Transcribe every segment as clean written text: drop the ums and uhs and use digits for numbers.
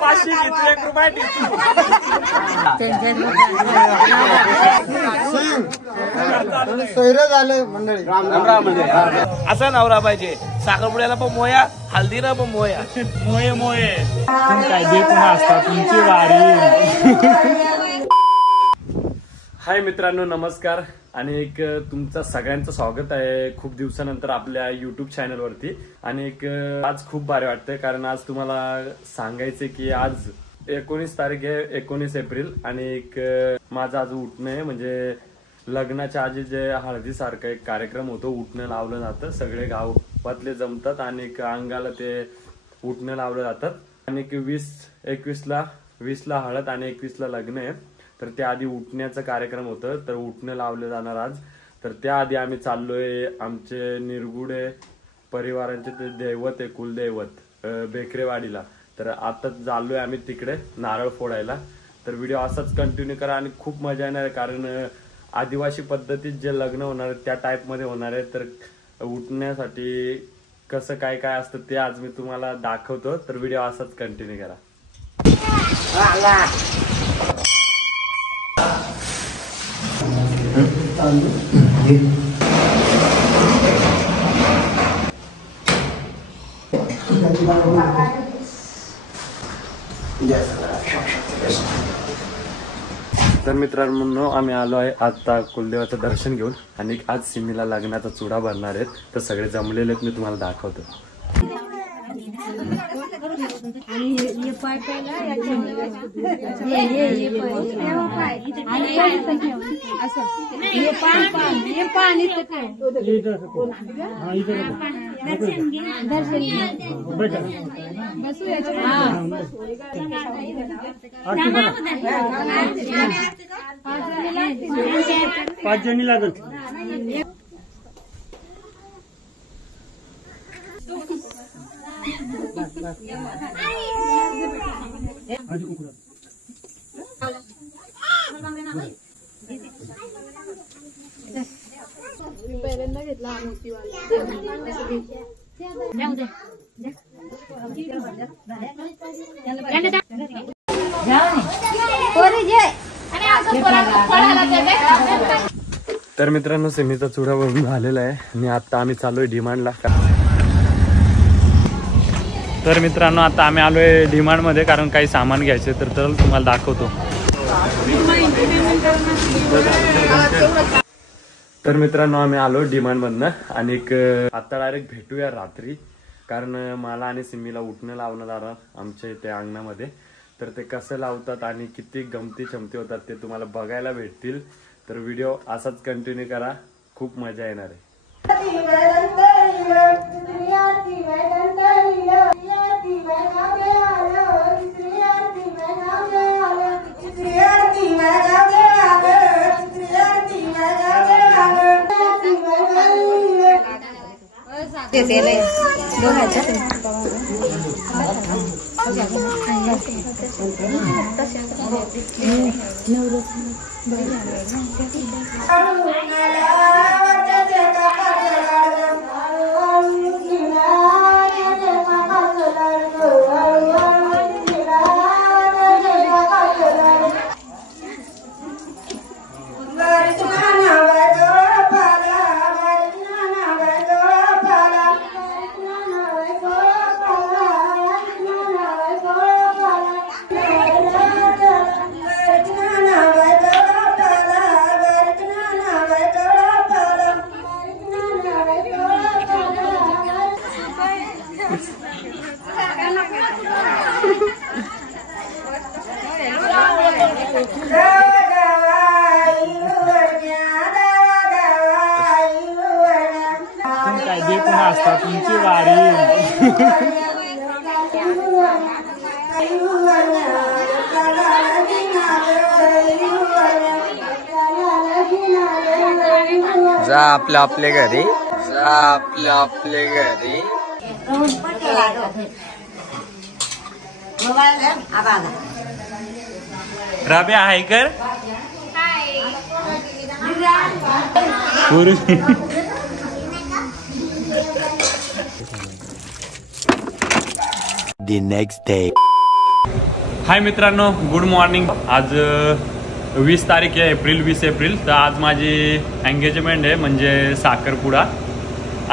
500 घेतले, 1 रुपया टिचू. सोयरं झालं मंडळी. असा नवरा पाहिजे. साखरपुड्याला पण मोया, हल्दीला पण मोया. मोये मोये काय देत नसता तुमची वारी. हाय मित्रांनो, नमस्कार आणि एक तुमचं सगळ्यांचं स्वागत आहे खूप दिवसानंतर आपल्या युट्यूब चॅनलवरती. आणि एक आज खूप भारी वाटतंय कारण आज तुम्हाला सांगायचं की आज 19 तारीख आहे, 19 एप्रिल. आणि एक माझं आज उठणं आहे, म्हणजे लग्नाच्या आधी जे हळदीसारखं एक कार्यक्रम होतो, उठणं लावलं जातं, सगळे गावातले जमतात आणि एक अंगाला ते उठणं लावलं जातात. आणि 20ला हळद आणि 21ला लग्न आहे. तर त्याआधी उठण्याचा कार्यक्रम होतं, तर उठणं लावलं जाणार आज. तर त्याआधी आम्ही चाललोय आमचे निरगुडे परिवारांचे ते दैवत आहे, कुलदैवत बेकरेवाडीला. तर आता चाललोय आम्ही तिकडे नारळ फोडायला. तर व्हिडिओ असाच कंटिन्यू करा आणि खूप मजा येणार आहे कारण आदिवासी पद्धतीत जे लग्न होणार आहे त्या टाईप मध्ये होणार आहे. तर उठण्यासाठी कसं काय काय असतं ते आज मी तुम्हाला दाखवतो. तर व्हिडिओ असाच कंटिन्यू करा. तर मित्रांनो, आम्ही आलो आहे आता कुलदेवाचं दर्शन घेऊन आणि आज सिमीला लग्नाचा चुडा भरणार आहेत. तर सगळे जमलेले आहेत, मी तुम्हाला दाखवतो. पाच जणी लागत. पहिल्यांदा घेतला तर मित्रांनो, सिमीचा चुडा भरून झालेला आहे आणि आता आम्ही चाललोय डिमांडला. तर मित्रांनो, आता आम्ही आलोय डिमांड मध्ये कारण काही सामान घ्यायचे. तर तुम्हाला दाखवतो. तर मित्रांनो, आम्ही आलो डिमांड मधनं आणि आता डायरेक्ट भेटूया रात्री कारण मला आणि सिमीला उठणं लावणं झालं आमच्या इथे अंगणामध्ये. तर ते कसं लावतात आणि किती गमती चमती होतात ते तुम्हाला बघायला भेटतील. तर व्हिडिओ असाच कंटिन्यू करा, खूप मजा येणार आहे. काय देत नसता तुमची वारी. जा आपल्या आपल्या घरी, जा आपल्या आपल्या घरी. Rabia hiker The next day. हाय मित्रांनो, गुड मॉर्निंग. आज 20 तारीख आहे, 20 एप्रिल. तर आज माझी एंगेजमेंट आहे, म्हणजे साखरपुडा.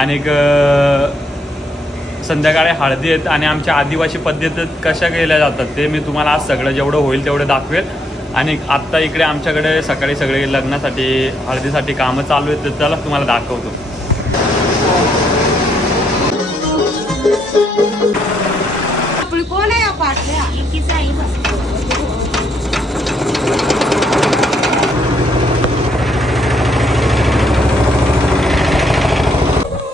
आणि संध्याकाळी हळदी आहेत. आणि आमच्या आदिवासी पद्धतीत कशा केल्या जातात ते मी तुम्हाला आज सगळं जेवढं होईल तेवढं दाखवेल. आणि आत्ता इकडे आमच्याकडे सकाळी सगळे लग्नासाठी हळदीसाठी कामं चालू आहेत, तर त्याला तुम्हाला दाखवतो.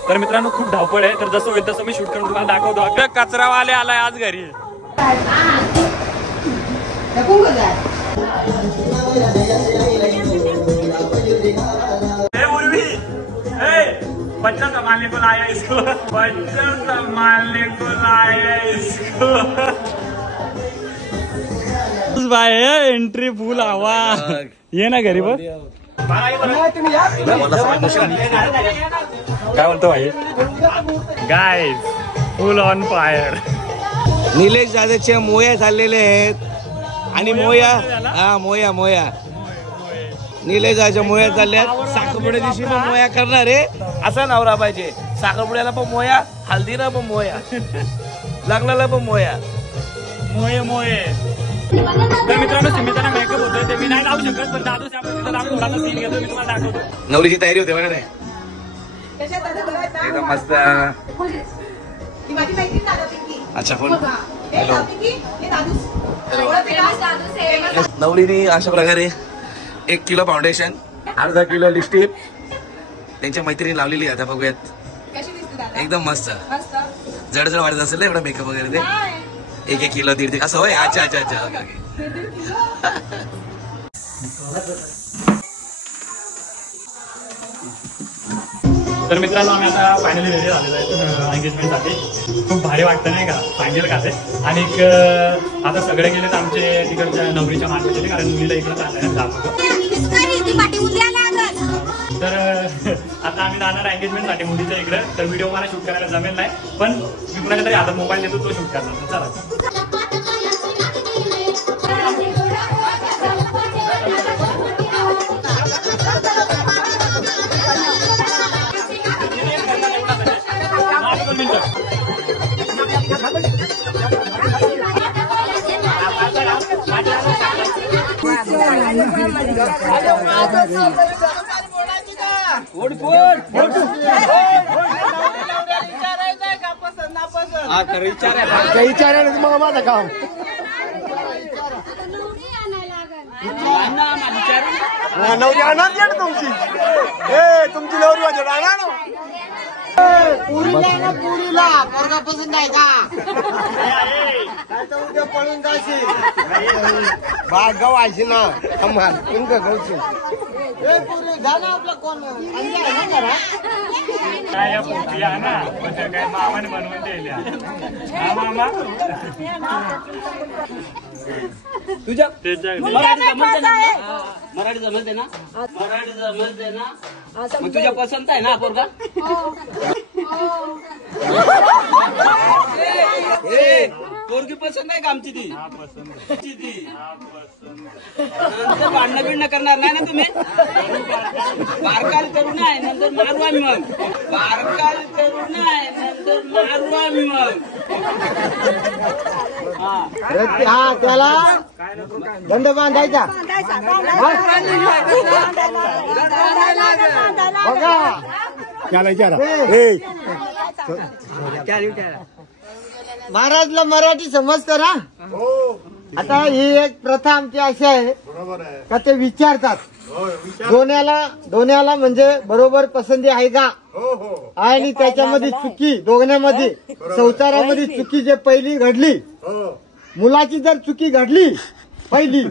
तर मित्रांनो, खूप धावपळ आहे, तर जसं होईल तसं मी शूट करून तुम्हाला दाखवतो. कचरावाले आलाय आज घरी. उर्वी, बच्चा संभालने को लाया इसको, बच्चा संभालने को लाया इसको. भाई एंट्री फुल हवा. ये ना घरी बघ. काय बोलतो भाई? Guys, full on fire. Nilesh दादाचे मोया झालेले आहेत आणि मोया निलेश दादाच्या मोया चालल्यात. साखरपुड्या दिवशी पण मोया करणार आहे, असा नवरा पाहिजे. साखरपुड्याला पण मोया, हल्दीला पण मोया, लग्नाला पण मोया. मोये. तर मित्रांनो, सिमीचा मेकअप होतोय, ते मी नाही लावू शकत, पण दादू थोडासा सीन घेतो, मी तुम्हाला दाखवतो. नवरीची तयारी होते बघा नाही एकदम मस्त. अच्छा कोण? हॅलो. नवरीने अशा प्रकारे 1 किलो फाउंडेशन, अर्धा किलो लिपस्टिक त्यांच्या मैत्रिणी लावलेली. आता बघूयात, एकदम मस्त. जड वाटत असेल एवढा मेकअप वगैरे ते. 1 किलो 1.5 असं होय. अच्छा. तर मित्रांनो, आम्ही आता फायनली रेडी झालेलो आहे एंगेजमेंटसाठी. खूप भारी वाटतं नाही का, सांगेल का ते. आणि आता सगळे गेलेत आमचे तिकडच्या नवरीच्या मार्केटचे, कारण मुलीला इकडे जातो. तर आता आम्ही जाणार एंगेजमेंटसाठी मुलीच्या इकडे. तर व्हिडिओ मला शूट करायला जमेल नाही, पण मी कुणाच्या तरी आता मोबाईल देतो, तो शूट करणार. चला. विचारायला मग माझं काम. नवरी आणणार तुमची, तुमची नवरी वाजत आणा. पुरीला पोरगा पसंत आहे का? उद्या पळून जाशील बाग गाव आहे ना आम्हाला तुमचं गावचं. आपला कोण काय मामाने बनवून दिल्या. तुझ्या मराठी जमते ना मग तुझ्या पसंत आहे ना पोरगा? पोरगी पसंत आहे का आमची ती? भांडणं बिडणं करणार नाही ना तुम्ही? बारकाल करू नये नंतर मारू आम्ही मग. बारकाल करू नये नंतर मारू आम्ही मग. हा त्याला दंड बांधायचा बघा. महाराजला मराठी समजतं ना? आता ही एक प्रथा आमची अशी आहे का ते विचारतात दोन्याला म्हणजे बरोबर पसंती आहे का, आणि त्याच्यामध्ये चुकी दोघांमध्ये संसारामध्ये चुकी जे पहिली घडली, मुलाची जर चुकी घडली पहिली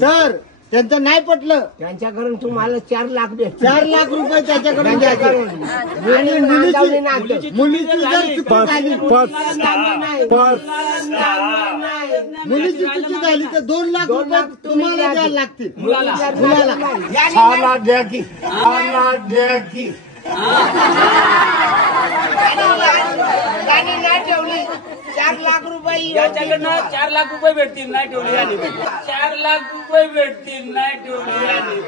तर त्यांचं नाही पटलं, त्यांच्याकडून तुम्हाला 4 लाख रुपये त्याच्याकडून द्यायचे. आणि मुलीची जर चुकी झाली मुलीची चुकी झाली तर 2 लाख रुपये तुम्हाला द्यायला लागतील मुलाला. 6 लाख द्या की 6 लाख द्या की. 4 लाख रुपये याच्याकडनं 4 लाख रुपये भेटतील नाही ठेवली यांनी 4 लाख रुपये भेटतील नाही ठेवली यांनी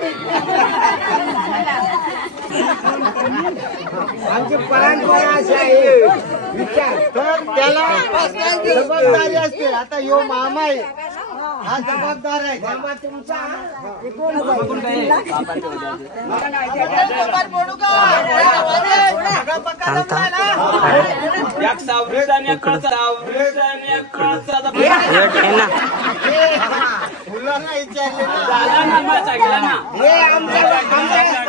आमची परंपरा अशी आहे विचार तर त्याला जबाबदारी असते. आता यो मामा आहे हा जबाबदार आहे मामा तुमचा मुलांना विचारले ना हे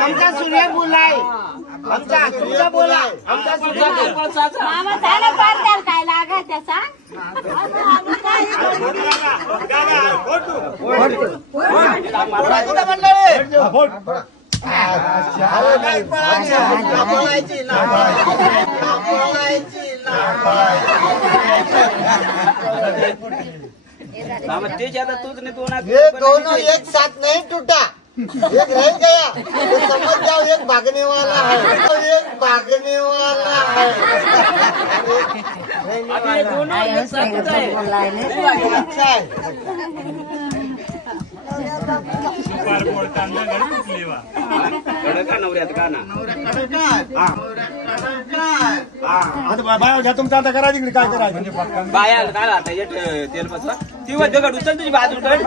आमचा सूर्य बोला आहे आमचा तुझा बोला आमचा सूर्य मामा त्याला पार द्याल काय लागा त्याचा ये दोनों एक साथ नहीं टूटा एक रह गया तो समझ जाओ एक भागने वाला है एक भागने वाला है अच्छा है तुमचा आता करा तिकडे काय करायचं बाया काय आता तेल बसवा ती वद्य काढू चल तुझी बाजू कड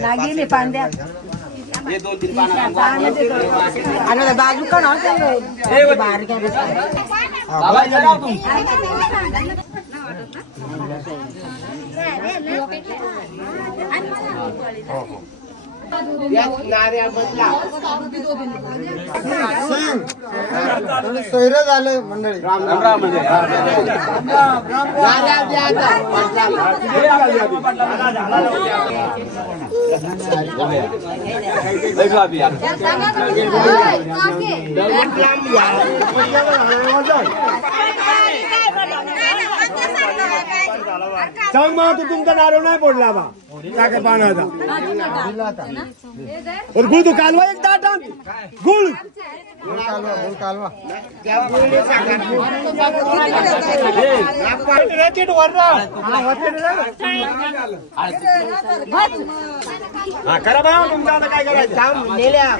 लागेल पांड्या हे 2-3 पानं बाजू का बाबा जरा तू सैर झालं मंडळी राम राम म्हणजे सांग मग तू तुमचा नारळ नाही पडला बा टाका पाण्याचा गुळ तू कालवा एक ताट गुळ कालवा करा बा तुमचा आता काय करायचं नेल्या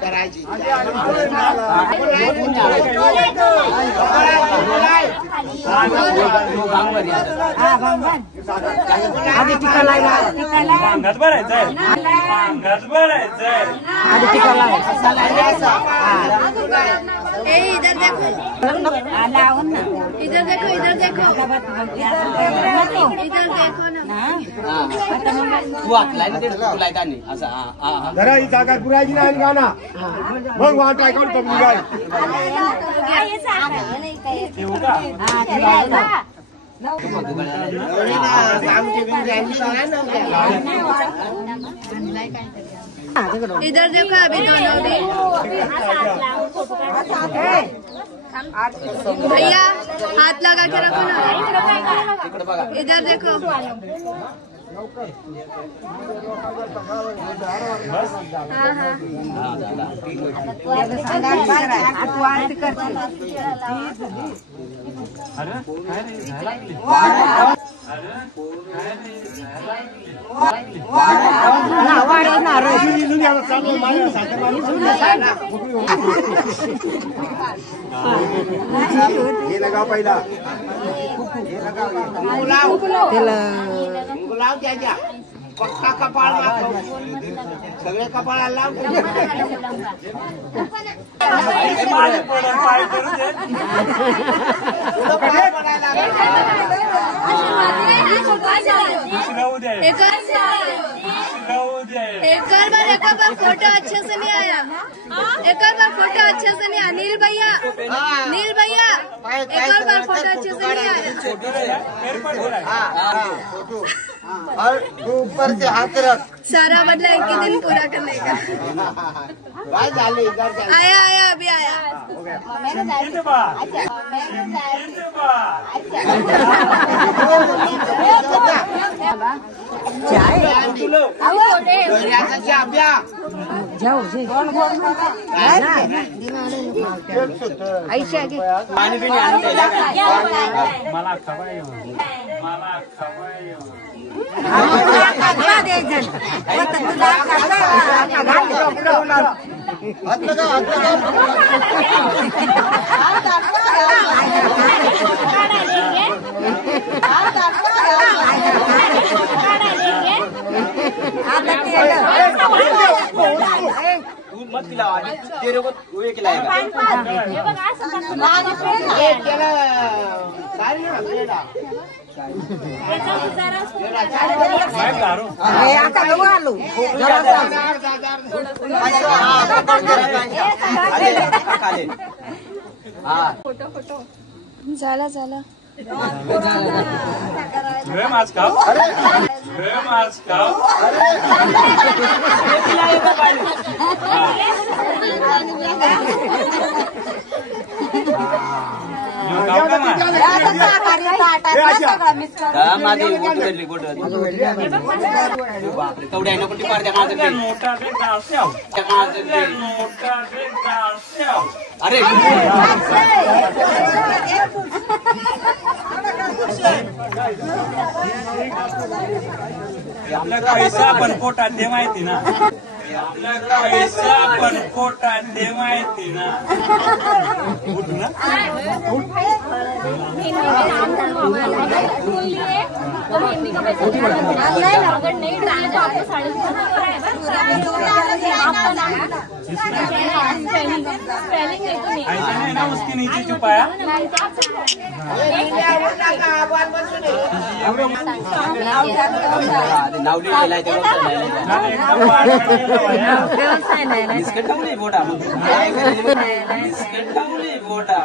करायची आधी टिका लायला अंगात भरायचंय अंगात भरायचंय आधी टिका लायला इधर देखो इधर देखो इधर देखो इधर देखो ना तू आखलाय ना ते तुलाय का नाही असं जरा ही जागा पुरायची नाही गाणा मग वाट ऐकून कमी गाय इधर देखो अभी दोनों भी भैया हाथ लगा के रखो ना इधर देखो हाँ हाँ लगा पहिला गुलाब द्या पक्का कपाळ सगळे कपाळाला एक बार फोटो अच्छे से नहीं आया एक बार फोटो अच्छे से नहीं आया नील भैया एक बार फोटो अच्छे से नहीं आया और तू ऊपर से हाथ रख। सारा बदला एक ही दिन पूरा करने का। आया आया अभी आया। पाणी पिणी आणून मला खवाय मला खवाय मत खिलाओ आधी तेरे को ये खिलाएगा झाला झाला आज खाऊ आज खाऊ तेवढ्या नको ती पार त्या मोठा अरे आपला पैसा पण पोटात दे माहिती ना आपला पैसा पण पोटात दे माहिती ना उठ ना हिंदी का पैसा अगर नहीं डाले तो आपको 3.5 ऐसा नहीं ना उसके नीचे छुपाया नावली बिस्किट खाऊ बोटा बिस्किट खाऊ बोटा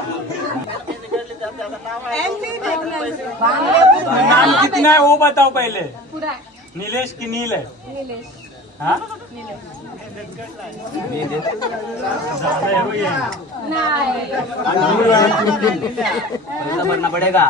नाम कितना है वो बताओ पहले पूरा नीलेश की नील है नीलेश हाँ भरना पड़ेगा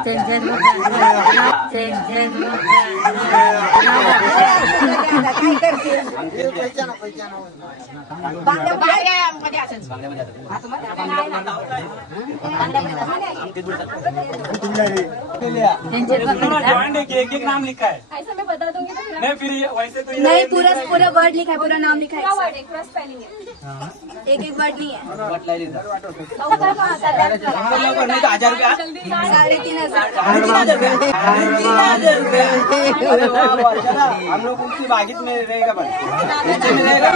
एक एक नाम लिखा है ऐसा मैं बता दूंगी तो फिर नहीं फिर वैसे तो नहीं पूरा पूरा वर्ड लिखा है पूरा नाम लिखा क्या है वर्ड है पूरा स्पेलिंग है एक एक वर्ड नहीं है नहीं तो 1000 रुपया 3,500 हम लोग उसकी बागित में रहेगा नीचे में रहेगा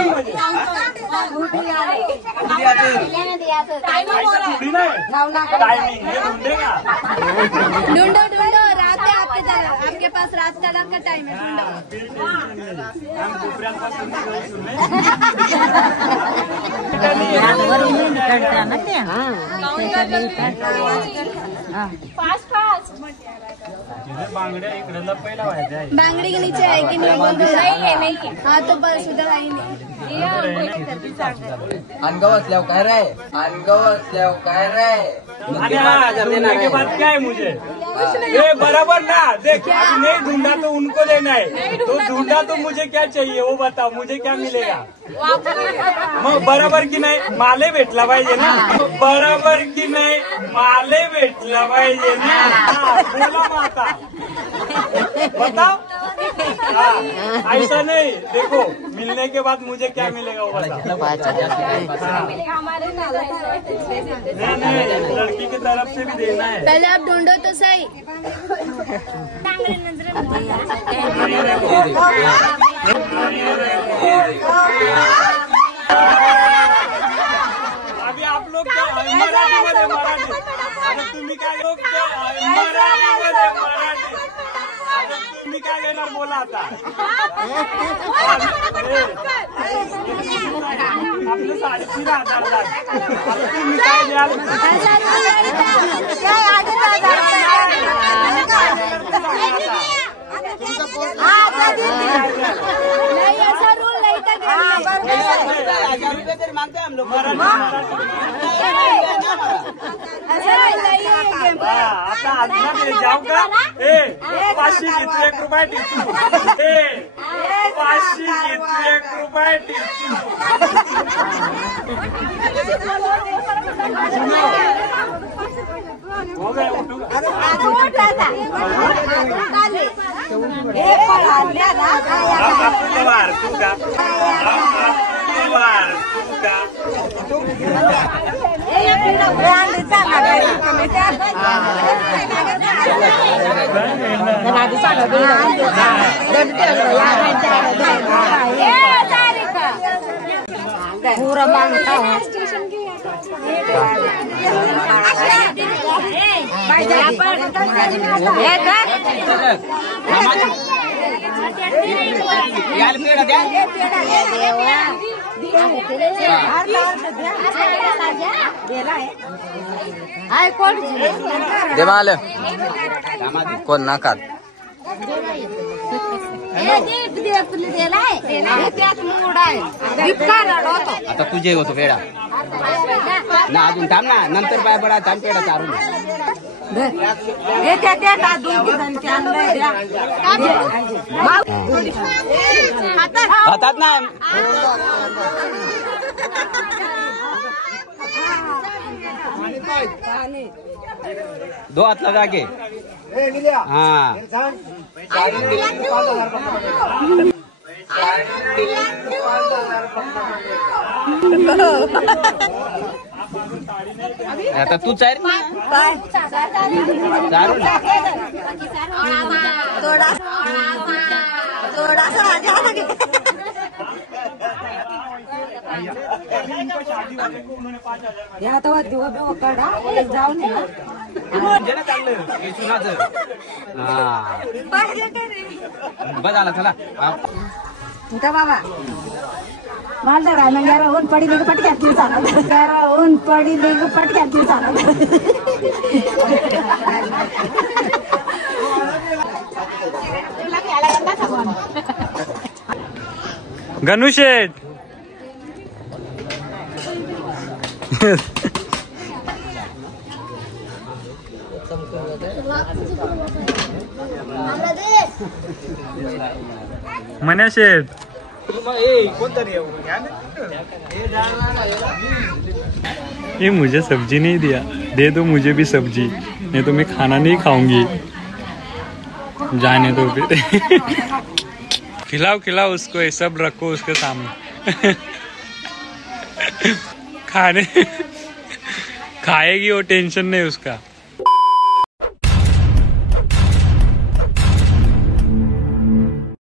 थोड़ी ना टाइमिंग ये ढूंढेगा ढूंढो ढूंढो रात है आपके पास रात का टाइम है ढूंढो हम कोपऱ्यापासून फास्ट फास्ट बांगड्या इकडे लपायला व्हायच्या आहे बांगड़ी के नीचे है कि नहीं बोल दो नहीं है हाँ तो बस उधर आएंगे अनगाव असल्यावर काय रे अनगाव असल्यावर काय रे अरे हाँ ढूंढने के बाद क्या है मुझे ये बराबर ना देख अभी नहीं ढूंढा तो उनको देना है तो ढूंढा तो मुझे क्या चाहिए वो बताओ मुझे क्या मिलेगा मग बरोबर की नाही माले भेटला पाहिजे ना बरोबर की नाही माले भेटला पाहिजे ना बोला मग आता बताओ हाँ, ऐसा नहीं देखो मिलने के बाद मुझे क्या मिलेगा वो बताओ हमारे नहीं नहीं लड़की की तरफ से भी देना है पहले आप ढूंढो तो सही अभी आप लोग क्या मराठीमध्ये मराठी आता तुम्ही काय लोक मराठीमध्ये मराठी आता तुम्ही काय घेणार बोला आता आपलं 3,500 लाख तुम्ही काय द्याल हाँ 1000 रुपये तरी मागते हम लोग. आता आजला जाऊ का? 500 घेतली 1 रुपया टिचू. 500 घेतली 1 रुपया टिचू. हो गया उठू पूरा मांगता है दे माल कोण नाकात आता तुझे होतो पेडा ना अजून थांब ना नंतर पाय पडा थांब पेडा चारून हातात ना दो हातला जागे हा आता तू चार बजाला चला बाबा मालदार आहे मग यार ऊन पडी लेग पटक्यात तू चालत यार ऊन पडी लेग पटक्यात तू चालत गणुशेठ मन्या शेठ ये मुझे सब्जी नहीं दिया, दे दो मुझे भी सब्जी, नहीं तो मैं खाना नहीं खाऊंगी। जाने दो फिर खिलाओ खिलाओ उसको, ये सब रखो उसके सामने खाने खाएगी वो, टेंशन नहीं उसका।